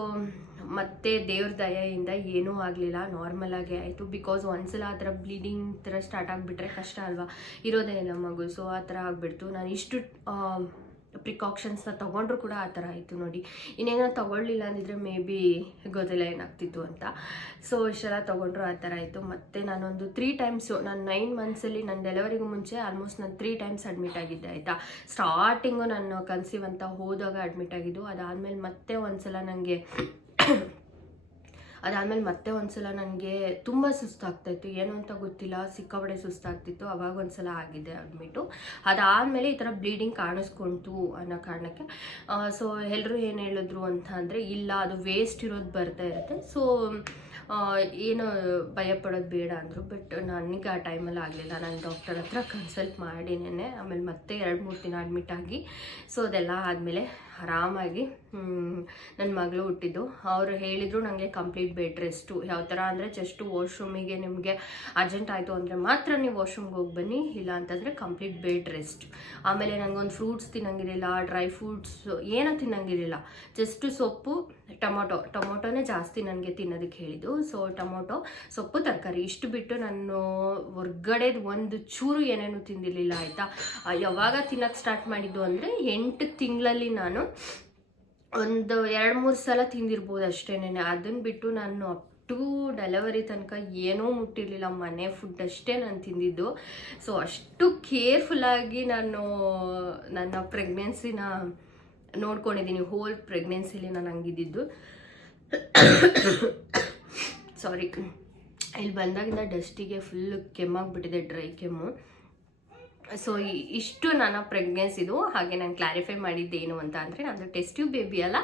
ಮತ್ತೆ ದೇವ್ರ ದಯೆಯಿಂದ ಏನೂ ಆಗಲಿಲ್ಲ, ನಾರ್ಮಲಾಗೇ ಆಯಿತು. ಬಿಕಾಸ್ ಒಂದ್ಸಲ ಆ ಥರ ಬ್ಲೀಡಿಂಗ್ ಥರ ಸ್ಟಾರ್ಟ್ ಆಗಿಬಿಟ್ರೆ ಕಷ್ಟ ಅಲ್ವಾ, ಇರೋದೇ ಇಲ್ಲ ಮಗು. ಸೊ ಆ ಥರ ಆಗಿಬಿಡ್ತು. ನಾನು ಇಷ್ಟು ಪ್ರಿಕಾಷನ್ಸ್ನ ತೊಗೊಂಡ್ರು ಕೂಡ ಆ ಥರ ಆಯಿತು ನೋಡಿ. ಇನ್ನೇನೋ ತೊಗೊಳ್ಳಿಲ್ಲ ಅಂದಿದ್ರೆ ಮೇ ಬಿ ಗೊತ್ತಿಲ್ಲ ಏನಾಗ್ತಿತ್ತು ಅಂತ. ಸೊ ಇಷ್ಟೆಲ್ಲ ತೊಗೊಂಡ್ರು ಆ ಥರ ಆಯಿತು. ಮತ್ತು ನಾನೊಂದು 3 times, ನಾನು 9 monthsಲ್ಲಿ ನನ್ನ ಡೆಲಿವರಿಗೂ ಮುಂಚೆ ಆಲ್ಮೋಸ್ಟ್ ನಾನು 3 times ಅಡ್ಮಿಟ್ ಆಗಿದ್ದೆ ಆಯಿತಾ. ಸ್ಟಾರ್ಟಿಂಗು ನಾನು ಕನ್ಸೀವ್ ಅಂತ ಹೋದಾಗ ಅಡ್ಮಿಟ್ ಆಗಿದ್ದು. ಅದಾದಮೇಲೆ ಮತ್ತೆ ಒಂದು ಸಲ ನನಗೆ ಅದಾದಮೇಲೆ ಮತ್ತೆ ಒಂದ್ಸಲ ನನಗೆ ತುಂಬ ಸುಸ್ತಾಗ್ತಾಯಿತ್ತು, ಏನು ಅಂತ ಗೊತ್ತಿಲ್ಲ, ಸಿಕ್ಕಾಪಟ್ಟೆ ಸುಸ್ತಾಗ್ತಿತ್ತು. ಅವಾಗ ಒಂದ್ಸಲ ಆಗಿದೆ ಅಡ್ಮಿಟು. ಅದಾದಮೇಲೆ ಈ ಥರ ಬ್ಲೀಡಿಂಗ್ ಕಾಣಿಸ್ಕೊಂತು ಅನ್ನೋ ಕಾರಣಕ್ಕೆ ಸೊ ಎಲ್ಲರೂ ಏನು ಹೇಳಿದ್ರು ಅಂತ ಅಂದರೆ, ಇಲ್ಲ ಅದು ವೇಸ್ಟ್ ಇರೋದು ಬರ್ತಾ ಇರುತ್ತೆ, ಸೊ ಏನು ಭಯ ಪಡೋದು ಬೇಡ ಅಂದರು. ಬಟ್ ನನಗೆ ಆ ಟೈಮಲ್ಲಿ ಆಗಲಿಲ್ಲ. ನಾನು ಡಾಕ್ಟರ್ ಹತ್ರ ಕನ್ಸಲ್ಟ್ ಮಾಡಿನೇ ಆಮೇಲೆ ಮತ್ತೆ 2-3 ದಿನ ಅಡ್ಮಿಟ್ ಆಗಿ, ಸೊ ಅದೆಲ್ಲ ಆದಮೇಲೆ ಆರಾಮಾಗಿ ನನ್ನ ಮಗಳು ಹುಟ್ಟಿದ್ದು. ಅವರು ಹೇಳಿದರು ನನಗೆ ಕಂಪ್ಲೀಟ್ ಬೆಡ್ ರೆಸ್ಟು. ಯಾವ ಥರ ಅಂದರೆ ಜಸ್ಟ್ ವಾಶ್ರೂಮಿಗೆ ನಿಮಗೆ ಅರ್ಜೆಂಟ್ ಆಯಿತು ಅಂದರೆ ಮಾತ್ರ ನೀವು ವಾಶ್ರೂಮ್ಗೆ ಹೋಗಿ ಬನ್ನಿ, ಇಲ್ಲ ಅಂತಂದರೆ ಕಂಪ್ಲೀಟ್ ಬೆಡ್ ರೆಸ್ಟ್. ಆಮೇಲೆ ನನಗೊಂದು ಫ್ರೂಟ್ಸ್ ತಿನ್ನಂಗಿರಲಿಲ್ಲ, ಡ್ರೈ ಫ್ರೂಟ್ಸ್ ಏನೂ ತಿನ್ನಂಗಿರಲಿಲ್ಲ, ಜಸ್ಟ್ ಸೊಪ್ಪು, ಟೊಮೊಟೊನೇ ಜಾಸ್ತಿ ನನಗೆ ತಿನ್ನೋದಕ್ಕೆ ಹೇಳಿದ್ದು. ಸೊ ಟೊಮೊಟೊ, ಸೊಪ್ಪು, ತರಕಾರಿ ಇಷ್ಟು ಬಿಟ್ಟು ನಾನು ಹೊರ್ಗಡೆದು ಒಂದು ಚೂರು ಏನೇನು ತಿಂದಿರಲಿಲ್ಲ ಆಯಿತಾ. ಯಾವಾಗ ತಿನ್ನೋಕ್ಕೆ ಸ್ಟಾರ್ಟ್ ಮಾಡಿದ್ದು ಅಂದರೆ 8 ತಿಂಗಳಲ್ಲಿ ನಾನು ಒಂದು 2-3 ಸಲ ತಿಂದಿರ್ಬೋದು ಅಷ್ಟೇನೆ. ಅದನ್ನು ಬಿಟ್ಟು ನಾನು ಅಪ್ ಟು ಡೆಲಿವರಿ ತನಕ ಏನೂ ಮುಟ್ಟಿರಲಿಲ್ಲ, ಮನೆ ಫುಡ್ ಅಷ್ಟೇ ನಾನು ತಿಂದಿದ್ದು. ಸೊ ಅಷ್ಟು ಕೇರ್ಫುಲ್ಲಾಗಿ ನಾನು ನನ್ನ ಪ್ರೆಗ್ನೆನ್ಸಿನ ನೋಡ್ಕೊಂಡಿದ್ದೀನಿ. ಹೋಲ್ ಪ್ರೆಗ್ನೆನ್ಸಿಲಿ ನಾನು ಹಂಗಿದ್ದಿದ್ದು. ಸಾರಿ, ಇಲ್ಲಿ ಬಂದಾಗಿಂದ ಡಸ್ಟಿಗೆ ಫುಲ್ ಕೆಮ್ಮಾಗ್ಬಿಟ್ಟಿದೆ, ಡ್ರೈ ಕೆಮ್ಮು. ಸೊ ಇಷ್ಟು ನನ್ನ ಪ್ರೆಗ್ನೆನ್ಸಿದು. ಹಾಗೆ ನಾನು ಕ್ಲಾರಿಫೈ ಮಾಡಿದ್ದೇನು ಅಂತ ಅಂದರೆ, ನಂದು ಟೆಸ್ಟ್ ಟ್ಯೂಬ್ ಬೇಬಿ ಅಲ್ಲ,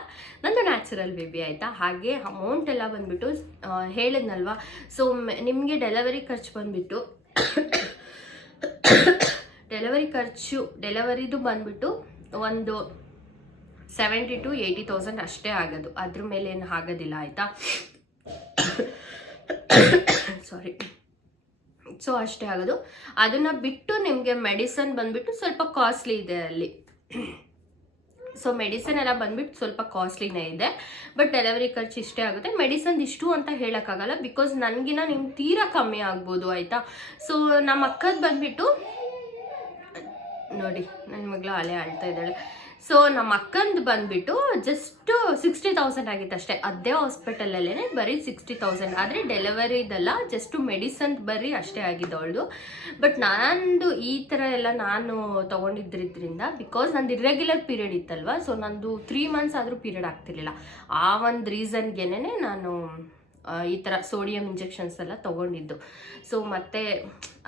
ನಂದು ನ್ಯಾಚುರಲ್ ಬೇಬಿ ಆಯಿತಾ. ಹಾಗೆ ಅಮೌಂಟ್ ಎಲ್ಲ ಬಂದುಬಿಟ್ಟು ಹೇಳಿದ್ನಲ್ವ, ಸೊ ನಿಮಗೆ ಡೆಲಿವರಿ ಖರ್ಚು ಬಂದುಬಿಟ್ಟು ಡೆಲಿವರಿದು ಬಂದುಬಿಟ್ಟು ಒಂದು 70,000 to 80,000 ಅಷ್ಟೇ ಆಗೋದು, ಅದ್ರ ಮೇಲೆ ಏನು ಆಗೋದಿಲ್ಲ ಆಯಿತಾ. ಸಾರಿ, ಸೊ ಅಷ್ಟೇ ಆಗೋದು. ಅದನ್ನು ಬಿಟ್ಟು ನಿಮಗೆ ಮೆಡಿಸನ್ ಬಂದುಬಿಟ್ಟು ಸ್ವಲ್ಪ ಕಾಸ್ಟ್ಲಿ ಇದೆ ಅಲ್ಲಿ. ಸೊ ಮೆಡಿಸನ್ ಎಲ್ಲ ಬಂದ್ಬಿಟ್ಟು ಸ್ವಲ್ಪ ಕಾಸ್ಟ್ಲಿನೇ ಇದೆ, ಬಟ್ ಡೆಲಿವರಿ ಖರ್ಚು ಇಷ್ಟೇ ಆಗುತ್ತೆ. ಮೆಡಿಸನ್ ಇಷ್ಟು ಅಂತ ಹೇಳೋಕ್ಕಾಗಲ್ಲ, ಬಿಕಾಸ್ ನನಗಿನ ನಿಮ್ಗೆ ತೀರಾ ಕಮ್ಮಿ ಆಗ್ಬೋದು ಆಯಿತಾ. ಸೊ ನಮ್ಮ ಅಕ್ಕದ್ದು ಬಂದುಬಿಟ್ಟು ನೋಡಿ, ನನ್ನ ಮಗಳು ಅಲೆ ಆಳ್ತಾ ಇದ್ದಾಳೆ. ಸೊ ನಮ್ಮ ಅಕ್ಕಂದು ಬಂದುಬಿಟ್ಟು ಜಸ್ಟ್ 60,000 ಆಗಿತ್ತು ಅಷ್ಟೇ, ಅದೇ ಹಾಸ್ಪಿಟಲಲ್ಲೇ ಬರೀ 60,000. ಆದರೆ ಡೆಲಿವರಿದಲ್ಲ, ಜಸ್ಟ್ ಮೆಡಿಸನ್ ಬರೀ ಅಷ್ಟೇ ಆಗಿದ್ದು ಅವಳದು. ಬಟ್ ನಂದು ಈ ಥರ ಎಲ್ಲ ನಾನು ತೊಗೊಂಡಿದ್ರಿಂದ, ಬಿಕಾಸ್ ನಂದು ಇರ್ರೆಗ್ಯುಲರ್ ಪೀರಿಯಡ್ ಇತ್ತಲ್ವ, ಸೊ ನಂದು 3 months ಆದರೂ ಪೀರಿಯಡ್ ಆಗ್ತಿರ್ಲಿಲ್ಲ. ಆ ಒಂದು ರೀಸನ್ಗೆನೇ ನಾನು ಈ ಥರ ಸೋಡಿಯಂ ಇಂಜೆಕ್ಷನ್ಸ್ ಎಲ್ಲ ತೊಗೊಂಡಿದ್ದು. ಸೊ ಮತ್ತೆ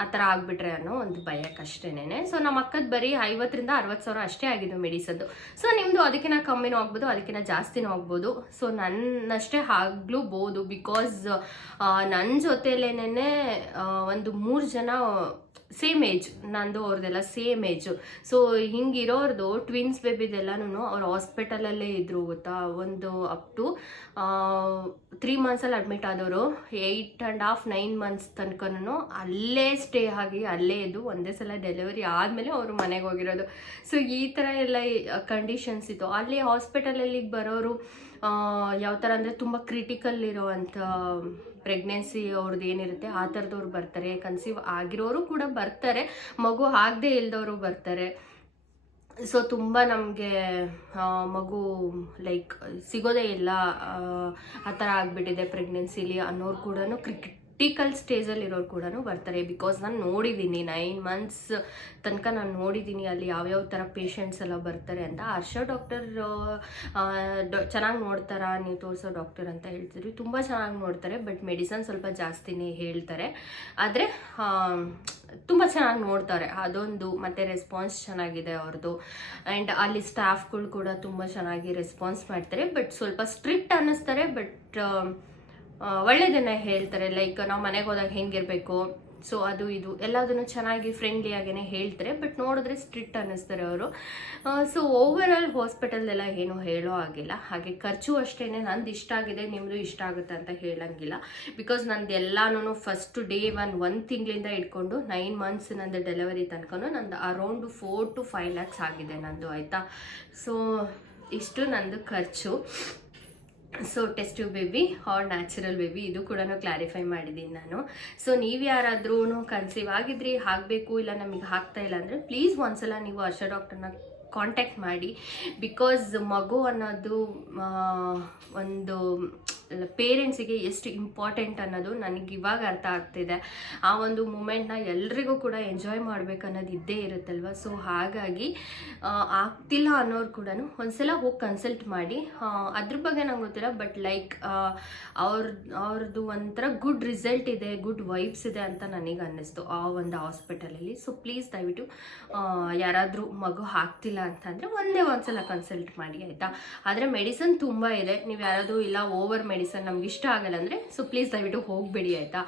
ಆ ಥರ ಆಗಿಬಿಟ್ರೆ ಅನ್ನೋ ಒಂದು ಭಯಕ್ಕಷ್ಟೇನೆ. ಸೊ ನಮ್ಮ ಅಕ್ಕದ ಬರೀ 50,000 to 60,000 ಅಷ್ಟೇ ಆಗಿದ್ದು ಮೆಡಿಸನ್ದು. ಸೊ ನಿಮ್ಮದು ಅದಕ್ಕಿಂತ ಕಮ್ಮಿನೂ ಆಗ್ಬೋದು, ಅದಕ್ಕಿಂತ ಜಾಸ್ತಿನೂ ಆಗ್ಬೋದು. ಸೊ ನನ್ನಷ್ಟೇ ಆಗ್ಲೂಬೋದು, ಬಿಕಾಸ್ ನನ್ನ ಜೊತೆಲೇನೆ ಒಂದು 3 ಜನ ಸೇಮ್ ಏಜ್, ನಂದು ಅವ್ರದ್ದೆಲ್ಲ ಸೇಮ್ ಏಜು. ಸೊ ಹಿಂಗಿರೋರ್ದು ಟ್ವಿನ್ಸ್ ಬೇಬಿದೆಲ್ಲನೂ ಅವ್ರು ಹಾಸ್ಪಿಟಲಲ್ಲೇ ಇದ್ರು ಗೊತ್ತಾ. ಒಂದು ಅಪ್ ಟು 3 months ಅಡ್ಮಿಟ್ ಆದವರು 8.5-9 months ತನಕನೂ ಅಲ್ಲೇ ಸ್ಟೇ ಆಗಿ ಅಲ್ಲೇ ಇದ್ದು, ಒಂದೇ ಸಲ ಡೆಲಿವರಿ ಆದಮೇಲೆ ಅವರು ಮನೆಗೆ ಹೋಗಿರೋದು. ಸೊ ಈ ಥರ ಎಲ್ಲ ಕಂಡೀಷನ್ಸ್ ಇತ್ತು ಅಲ್ಲಿ. ಹಾಸ್ಪಿಟಲಲ್ಲಿ ಬರೋರು ಯಾವ ಥರ ಅಂದರೆ ತುಂಬ ಕ್ರಿಟಿಕಲ್ ಇರೋವಂಥ ಪ್ರೆಗ್ನೆನ್ಸಿ ಅವ್ರದ್ದು ಏನಿರುತ್ತೆ ಆ ಥರದವ್ರು ಬರ್ತಾರೆ, ಕನ್ಸೀವ್ ಆಗಿರೋರು ಕೂಡ ಬರ್ತಾರೆ, ಮಗು ಆಗದೆ ಇಲ್ದವರು ಬರ್ತಾರೆ. ಸೊ ತುಂಬ ನಮಗೆ ಮಗು ಲೈಕ್ ಸಿಗೋದೇ ಇಲ್ಲ ಆ ಥರ ಆಗಿಬಿಟ್ಟಿದೆ ಪ್ರೆಗ್ನೆನ್ಸಿಲಿ ಅನ್ನೋರು ಕೂಡ ಕ್ರಿಟಿಕಲ್ ಸ್ಟೇಜಲ್ಲಿ ಇರೋರು ಕೂಡ ಬರ್ತಾರೆ. ಬಿಕಾಸ್ ನಾನು ನೋಡಿದ್ದೀನಿ 9 months ತನಕ ನಾನು ನೋಡಿದ್ದೀನಿ ಅಲ್ಲಿ ಯಾವ್ಯಾವ ಥರ ಪೇಷಂಟ್ಸ್ ಎಲ್ಲ ಬರ್ತಾರೆ ಅಂತ. ಹರ್ಷ ಡಾಕ್ಟರ್ ಚೆನ್ನಾಗಿ ನೋಡ್ತಾರಾ ನೀವು ತೋರಿಸೋ ಡಾಕ್ಟರ್ ಅಂತ ಹೇಳ್ತಿದ್ರಿ, ತುಂಬ ಚೆನ್ನಾಗಿ ನೋಡ್ತಾರೆ, ಬಟ್ ಮೆಡಿಸನ್ ಸ್ವಲ್ಪ ಜಾಸ್ತಿನೇ ಹೇಳ್ತಾರೆ, ಆದರೆ ತುಂಬ ಚೆನ್ನಾಗಿ ನೋಡ್ತಾರೆ ಅದೊಂದು. ಮತ್ತು ರೆಸ್ಪಾನ್ಸ್ ಚೆನ್ನಾಗಿದೆ ಅವ್ರದ್ದು, ಆ್ಯಂಡ್ ಅಲ್ಲಿ ಸ್ಟಾಫ್ಗಳು ಕೂಡ ತುಂಬ ಚೆನ್ನಾಗಿ ರೆಸ್ಪಾನ್ಸ್ ಮಾಡ್ತಾರೆ. ಬಟ್ ಸ್ವಲ್ಪ ಸ್ಟ್ರಿಕ್ಟ್ ಅನ್ನಿಸ್ತಾರೆ, ಬಟ್ ಒಳ್ಳೆಯದನ್ನೇ ಹೇಳ್ತಾರೆ. ಲೈಕ್ ನಾವು ಮನೆಗೆ ಹೋದಾಗ ಹೆಂಗಿರಬೇಕು, ಸೊ ಅದು ಇದು ಎಲ್ಲದನ್ನು ಚೆನ್ನಾಗಿ ಫ್ರೆಂಡ್ಲಿಯಾಗೇ ಹೇಳ್ತಾರೆ, ಬಟ್ ನೋಡಿದ್ರೆ ಸ್ಟ್ರಿಕ್ಟ್ ಅನ್ನಿಸ್ತಾರೆ ಅವರು. ಸೊ ಓವರ್ ಆಲ್ ಹಾಸ್ಪಿಟಲ್ದೆಲ್ಲ ಏನೂ ಹೇಳೋ ಆಗಿಲ್ಲ. ಹಾಗೆ ಖರ್ಚು ಅಷ್ಟೇ, ನಂದು ಇಷ್ಟ ಆಗಿದೆ ನಿಮ್ಮದು ಇಷ್ಟ ಆಗುತ್ತೆ ಅಂತ ಹೇಳಂಗಿಲ್ಲ. ಬಿಕಾಸ್ ನಂದು ಎಲ್ಲನೂ ಫಸ್ಟ್ ಡೇ 1 ತಿಂಗಳಿಂದ ಇಟ್ಕೊಂಡು 9 months ನಂದು ಡೆಲಿವರಿ ತನಕ ನಂದು ಅರೌಂಡ್ 4 to 5 lakhs ಆಗಿದೆ ನಂದು ಆಯಿತಾ. ಸೊ ಇಷ್ಟು ನಂದು ಖರ್ಚು. So test tube baby or natural baby ಇದು ಕೂಡ ಕ್ಲಾರಿಫೈ ಮಾಡಿದ್ದೀನಿ ನಾನು. ಸೊ ನೀವು ಯಾರಾದ್ರೂ ಕನ್ಸೀವ್ ಆಗಿದ್ರಿ, ಆಗಬೇಕು ಇಲ್ಲ ನಮಗೆ ಆಗ್ತಾ ಇಲ್ಲ ಅಂದರೆ ಪ್ಲೀಸ್ ಒಂದ್ಸಲ ನೀವು ಹರ್ಷ ಡಾಕ್ಟರ್ನ ಕಾಂಟ್ಯಾಕ್ಟ್ ಮಾಡಿ. ಬಿಕಾಸ್ ಮಗು ಅನ್ನೋದು ಒಂದು ಪೇರೆಂಟ್ಸಿಗೆ ಎಷ್ಟು ಇಂಪಾರ್ಟೆಂಟ್ ಅನ್ನೋದು ನನಗೆ ಇವಾಗ ಅರ್ಥ ಆಗ್ತಿದೆ. ಆ ಒಂದು ಮೂಮೆಂಟ್ನ ಎಲ್ರಿಗೂ ಕೂಡ ಎಂಜಾಯ್ ಮಾಡ್ಬೇಕು ಅನ್ನೋದು ಇದ್ದೇ ಇರುತ್ತಲ್ವ. ಸೊ ಹಾಗಾಗಿ ಆಗ್ತಿಲ್ಲ ಅನ್ನೋರು ಕೂಡ ಒಂದ್ಸಲ ಹೋಗಿ ಕನ್ಸಲ್ಟ್ ಮಾಡಿ. ಅದ್ರ ಬಗ್ಗೆ ನಂಗೆ ಗೊತ್ತಿಲ್ಲ, ಬಟ್ ಲೈಕ್ ಅವ್ರದ್ದು ಒಂಥರ ಗುಡ್ ರಿಸಲ್ಟ್ ಇದೆ, ಗುಡ್ ವೈಬ್ಸ್ ಇದೆ ಅಂತ ನನಗೆ ಅನ್ನಿಸ್ತು ಆ ಒಂದು ಹಾಸ್ಪಿಟಲಲ್ಲಿ. ಸೊ ಪ್ಲೀಸ್ ದಯವಿಟ್ಟು ಯಾರಾದರೂ ಮಗು ಆಗ್ತಿಲ್ಲ ಅಂತಂದರೆ ಒಂದ್ಸಲ ಕನ್ಸಲ್ಟ್ ಮಾಡಿ ಆಯಿತಾ. ಆದರೆ ಮೆಡಿಸನ್ ತುಂಬ ಇದೆ, ನೀವು ಯಾರಾದರೂ ಇಲ್ಲ ಓವರ್ ಮೆಡಿಸನ್ ನಮ್ಗೆ ಇಷ್ಟ ಆಗಲ್ಲ ಅಂದರೆ ಸೊ ಪ್ಲೀಸ್ ದಯವಿಟ್ಟು ಹೋಗಬೇಡಿ ಆಯಿತಾ.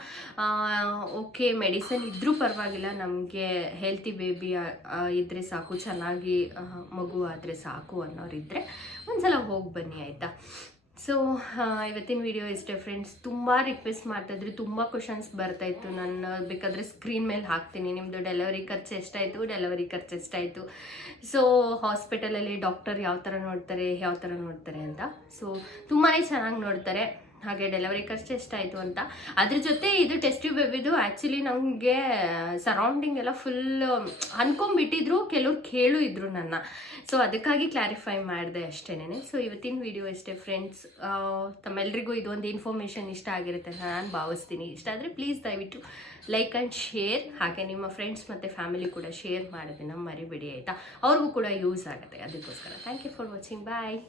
ಓಕೆ ಮೆಡಿಸನ್ ಇದ್ದರೂ ಪರವಾಗಿಲ್ಲ, ನಮಗೆ ಹೆಲ್ತಿ ಬೇಬಿ ಇದ್ದರೆ ಸಾಕು, ಚೆನ್ನಾಗಿ ಮಗು ಆದರೆ ಸಾಕು ಅನ್ನೋರಿದ್ದರೆ ಒಂದ್ಸಲ ಹೋಗಿ ಬನ್ನಿ ಆಯಿತಾ. ಸೊ ಇವತ್ತಿನ ವಿಡಿಯೋ ಇಷ್ಟೇ ಫ್ರೆಂಡ್ಸ್. ತುಂಬ ರಿಕ್ವೆಸ್ಟ್ ಮಾಡ್ತಾಯಿದ್ರು, ತುಂಬ ಕ್ವಶನ್ಸ್ ಬರ್ತಾಯಿತ್ತು. ನಾನು ಬೇಕಾದರೆ ಸ್ಕ್ರೀನ್ ಮೇಲೆ ಹಾಕ್ತೀನಿ, ನಿಮ್ಮದು ಡೆಲಿವರಿ ಖರ್ಚು ಎಷ್ಟಾಯಿತು, ಸೊ ಹಾಸ್ಪಿಟಲಲ್ಲಿ ಡಾಕ್ಟರ್ ಯಾವ ಥರ ನೋಡ್ತಾರೆ ಅಂತ. ಸೊ ತುಂಬಾ ಚೆನ್ನಾಗಿ ನೋಡ್ತಾರೆ. ಹಾಗೆ ಡೆಲಿವರಿ ಖರ್ಚು ಎಷ್ಟಾಯಿತು ಅಂತ, ಅದ್ರ ಜೊತೆ ಇದು ಟೆಸ್ಟ್ ಟ್ಯೂಬ್ ಬೇಬಿದು ಆ್ಯಕ್ಚುಲಿ ನಮಗೆ ಸರೌಂಡಿಂಗ್ ಎಲ್ಲ ಫುಲ್ ಅನ್ಕೊಂಬಿಟ್ಟಿದ್ರು, ಕೆಲವ್ರು ಕೇಳು ಇದ್ರು ನನ್ನ. ಸೊ ಅದಕ್ಕಾಗಿ ಕ್ಲಾರಿಫೈ ಮಾಡಿದೆ ಅಷ್ಟೇನೆ. ಸೊ ಇವತ್ತಿನ ವಿಡಿಯೋ ಇಷ್ಟೇ ಫ್ರೆಂಡ್ಸ್. ತಮ್ಮೆಲ್ಲರಿಗೂ ಇದೊಂದು ಇನ್ಫಾರ್ಮೇಷನ್ ಇಷ್ಟ ಆಗಿರುತ್ತೆ ಅಂತ ನಾನು ಭಾವಿಸ್ತೀನಿ. ಇಷ್ಟ ಆದರೆ ಪ್ಲೀಸ್ ದಯವಿಟ್ಟು ಲೈಕ್ ಆ್ಯಂಡ್ ಶೇರ್, ಹಾಗೆ ನಿಮ್ಮ ಫ್ರೆಂಡ್ಸ್ ಮತ್ತು ಫ್ಯಾಮಿಲಿ ಕೂಡ ಶೇರ್ ಮಾಡೋದನ್ನು ಮರಿಬೇಡಿ ಆಯಿತಾ. ಅವ್ರಿಗೂ ಕೂಡ ಯೂಸ್ ಆಗುತ್ತೆ. ಅದಕ್ಕೋಸ್ಕರ thank you for watching. Bye.